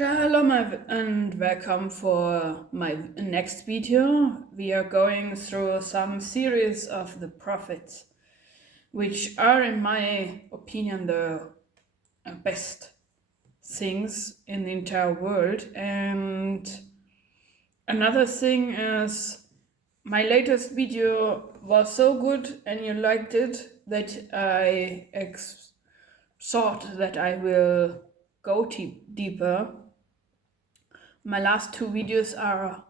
Shalom and welcome for my next video. We are going through some series of the prophets, which are, in my opinion, the best things in the entire world. And another thing is, my latest video was so good and you liked it that I thought that I will go deeper. My last two videos are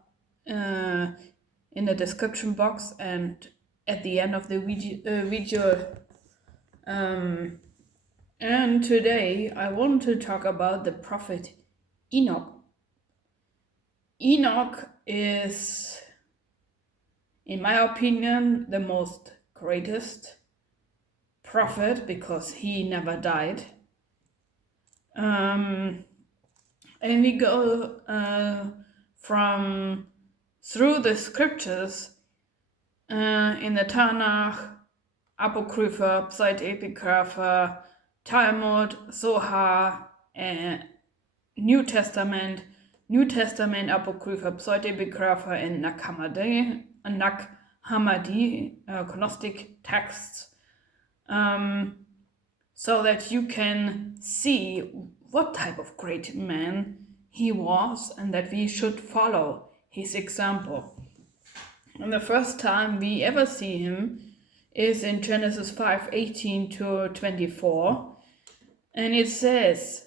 in the description box and at the end of the video. And today I want to talk about the prophet Enoch. Enoch is, in my opinion, the most greatest prophet because he never died. And we go through the scriptures in the Tanakh, Apocrypha, Apocrypha, Talmud, Zohar, New Testament, Apocrypha, Apocrypha, and Nag Hammadi, Gnostic texts, so that you can see what type of great man he was and that we should follow his example. And the first time we ever see him is in Genesis 5:18 to 24, and it says,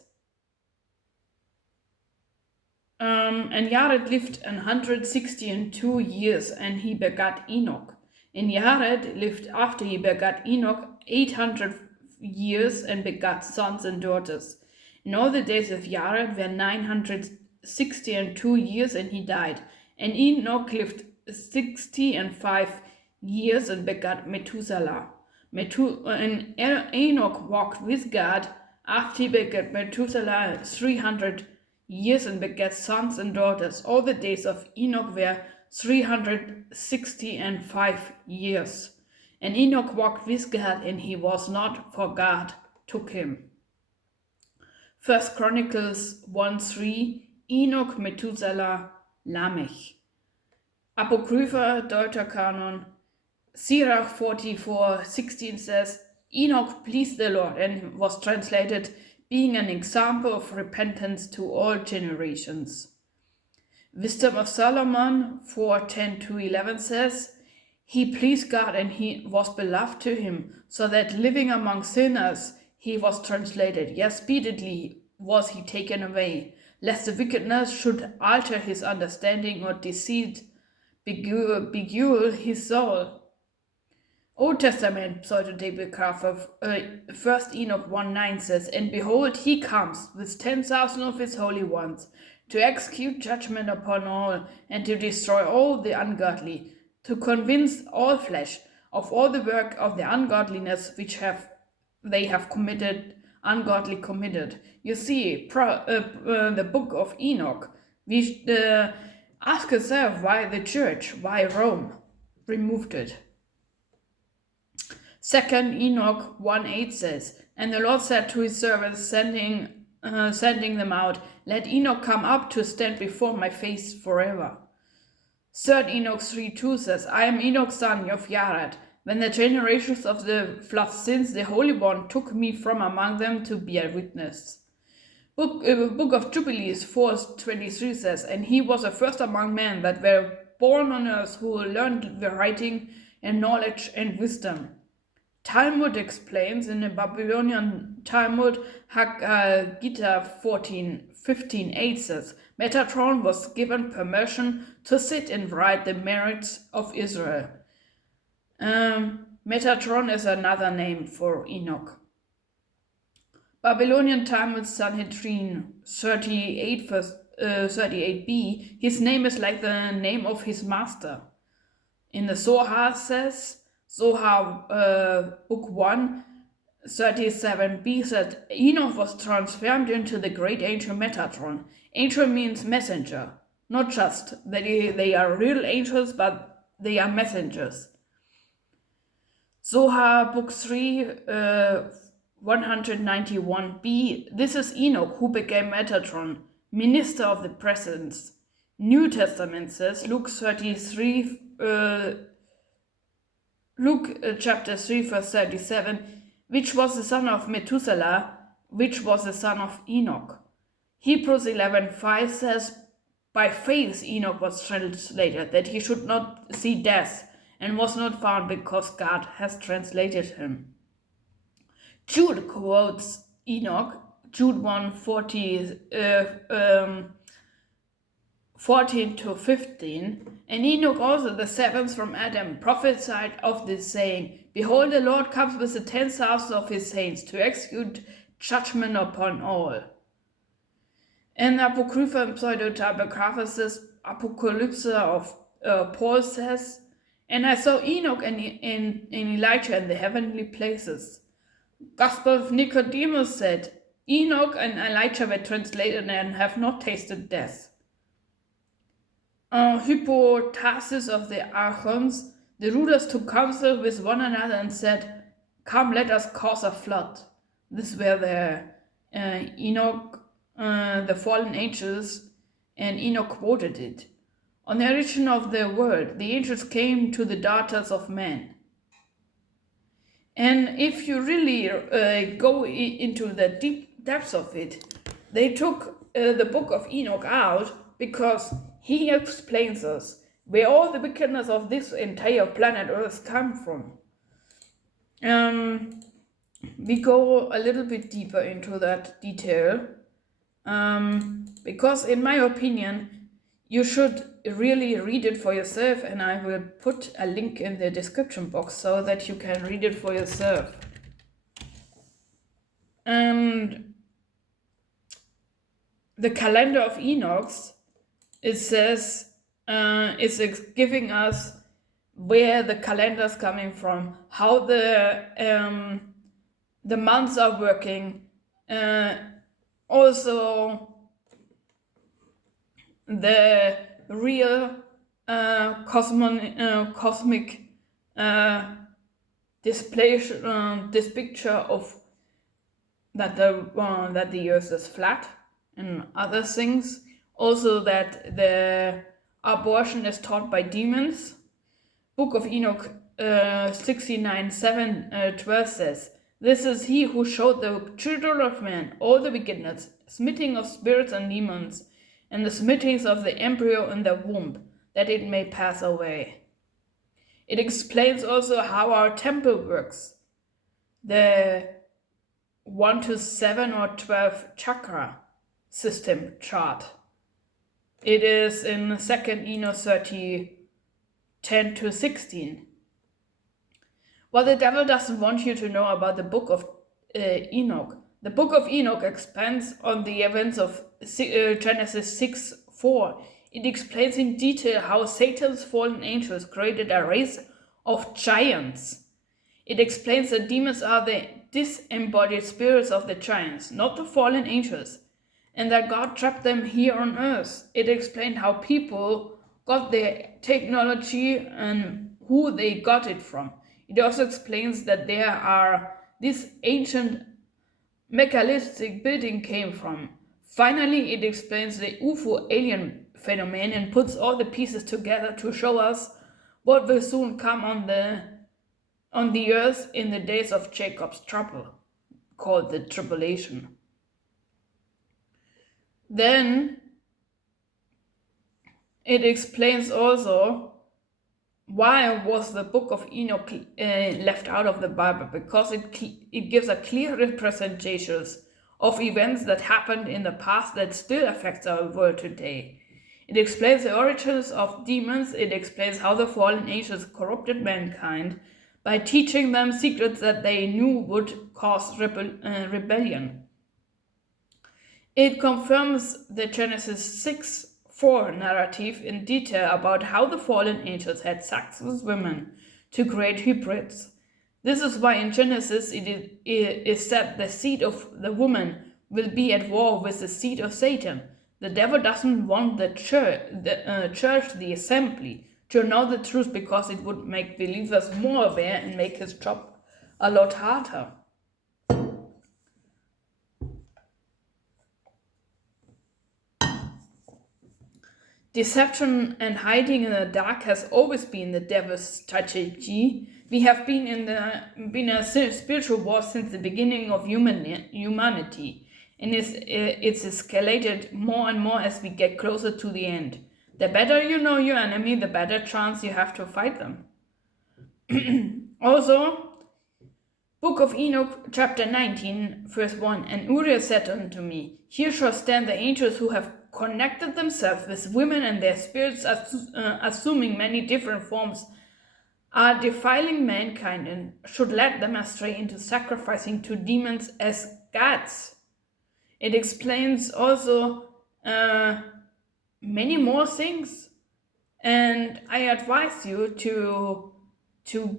and Jared lived 162 years, and he begat Enoch. And Jared lived after he begat Enoch 800 years and begat sons and daughters. In all the days of Jared were 962 years, and he died. And Enoch lived 65 years and begat Methuselah. And Enoch walked with God after he begat Methuselah 300 years and begat sons and daughters. All the days of Enoch were 365 years. And Enoch walked with God, and he was not, for God took him. 1 Chronicles 1:3, Enoch, Methuselah, Lamech. Apocrypha, Deuterocanon, Sirach 44:16 says, Enoch pleased the Lord, and was translated, being an example of repentance to all generations. Wisdom of Solomon 4:10-11 says, he pleased God, and he was beloved to him, so that living among sinners he was translated. Yes, speedily was he taken away, lest the wickedness should alter his understanding, or deceit beguile his soul. Old Testament pseudepigraph of 1 Enoch 1:9 says, and behold, he comes with 10,000 of his holy ones, to execute judgment upon all, and to destroy all the ungodly, to convince all flesh of all the work of the ungodliness which they have ungodly committed. You see, the book of Enoch, we ask ourselves why the church, why Rome removed it. 2 Enoch 1:8 says, and the Lord said to his servants, sending them out, let Enoch come up to stand before my face forever. 3 Enoch 3:2 says, I am Enoch, son of Jared. When the generations of the flood sinned, the Holy One took me from among them to be a witness. Book of Jubilees 4:23 says, and he was the first among men that were born on earth who learned the writing and knowledge and wisdom. Talmud explains in the Babylonian Talmud, Gita 14:15-8 says, Metatron was given permission to sit and write the merits of Israel. Metatron is another name for Enoch. Babylonian Talmud Sanhedrin 38:38b, his name is like the name of his master. In the Zohar says, Zohar book 1:37b said, Enoch was transformed into the great angel Metatron. Angel means messenger, not just that they are real angels, but they are messengers. Zohar book 3 191b, this is Enoch who became Metatron. minister of the presence. New Testament says, Luke chapter 3 verse 37, which was the son of Methuselah, which was the son of Enoch. Hebrews 11:5 says, by faith Enoch was translated, that he should not see death, and was not found because God has translated him. Jude quotes Enoch, Jude 1:14 to 15, and Enoch also the seventh from Adam prophesied of this, saying, behold, the Lord comes with the 10,000 of his saints to execute judgment upon all. And Apocrypha and Pseudo-Apocrypha says, Apocalypse of Paul says, and I saw Enoch and Elijah in the heavenly places. Gospel of Nicodemus said, Enoch and Elijah were translated and have not tasted death. Hypostasis of the archons, the rulers took counsel with one another and said, come, let us cause a flood. This were the Enoch, the fallen angels, and Enoch quoted it. On the origin of the world, the angels came to the daughters of men. And if you really go into the deep depths of it, they took the book of Enoch out because he explains us where all the wickedness of this entire planet Earth come from. We go a little bit deeper into that detail, because in my opinion, you should really read it for yourself, and I will put a link in the description box so that you can read it for yourself. And the calendar of Enoch, it says, is giving us where the calendar is coming from, how the months are working, also the real cosmic this picture of that the earth is flat and other things. Also that the abortion is taught by demons. Book of Enoch 69:7-12 says, this is he who showed the children of men all the wickedness, smiting of spirits and demons, and the smittings of the embryo in the womb, that it may pass away. It explains also how our temple works, the 1 to 7 or 12 chakra system chart. It is in 2 Enoch 30:10-16. What the devil doesn't want you to know about the book of Enoch. The book of Enoch expands on the events of Genesis 6:4. It explains in detail how Satan's fallen angels created a race of giants. It explains that demons are the disembodied spirits of the giants, not the fallen angels, and that God trapped them here on earth. It explained how people got their technology and who they got it from. It also explains that this ancient megalithic building came from. Finally, it explains the UFO alien phenomenon and puts all the pieces together to show us what will soon come on the earth in the days of Jacob's trouble, called the tribulation. Then it explains also why was the book of Enoch left out of the Bible, because it gives a clear representation of events that happened in the past that still affects our world today. It explains the origins of demons. It explains how the fallen angels corrupted mankind by teaching them secrets that they knew would cause rebellion. It confirms the Genesis 6:4 narrative in detail about how the fallen angels had sex with women to create hybrids. This is why in Genesis it is said the seed of the woman will be at war with the seed of Satan. The devil doesn't want the church, the assembly, to know the truth, because it would make believers more aware and make his job a lot harder. Deception and hiding in the dark has always been the devil's strategy. We have been in a spiritual war since the beginning of humanity, and it's escalated more and more as we get closer to the end. The better you know your enemy, the better chance you have to fight them. Also, Book of Enoch, chapter 19, verse 1, And Uriah said unto me, Here shall stand the angels who have connected themselves with women, and their spirits, assuming many different forms, are defiling mankind, and should lead them astray into sacrificing to demons as gods. It explains also many more things, and I advise you to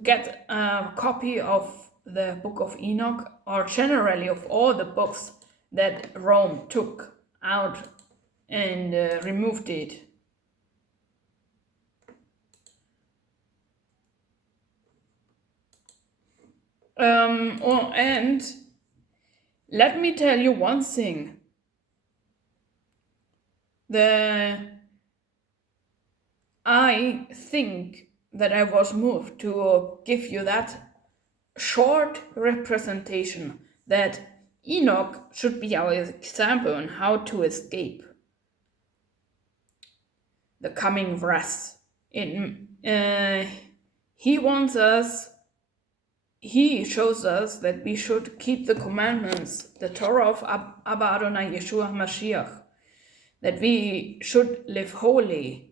get a copy of the Book of Enoch, or generally of all the books that Rome took out and removed it. And let me tell you one thing. I think that I was moved to give you that short representation that Enoch should be our example on how to escape the coming wrath. He shows us that we should keep the commandments, the Torah of Abba Adonai Yeshua HaMashiach, that we should live holy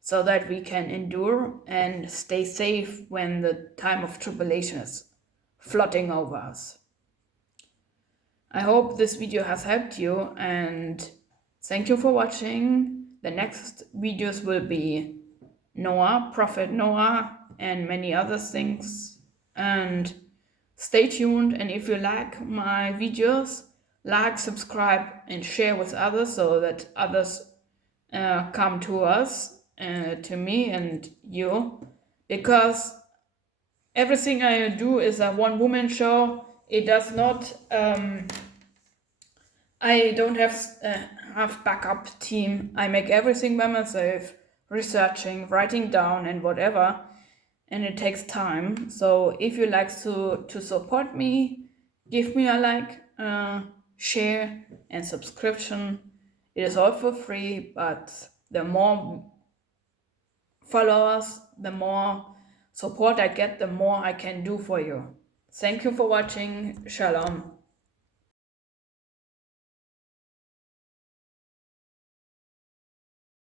so that we can endure and stay safe when the time of tribulation is flooding over us. I hope this video has helped you, and thank you for watching. The next videos will be Noah, Prophet Noah, and many other things. And stay tuned, and if you like my videos, like, subscribe, and share with others so that others come to us, to me and you, because everything I do is a one-woman show. It does not, I don't have backup team. I make everything by myself, researching, writing down, and whatever, and it takes time. So if you like to support me, give me a like, share, and subscription. It is all for free, but the more followers, the more support I get, the more I can do for you. Thank you for watching. Shalom.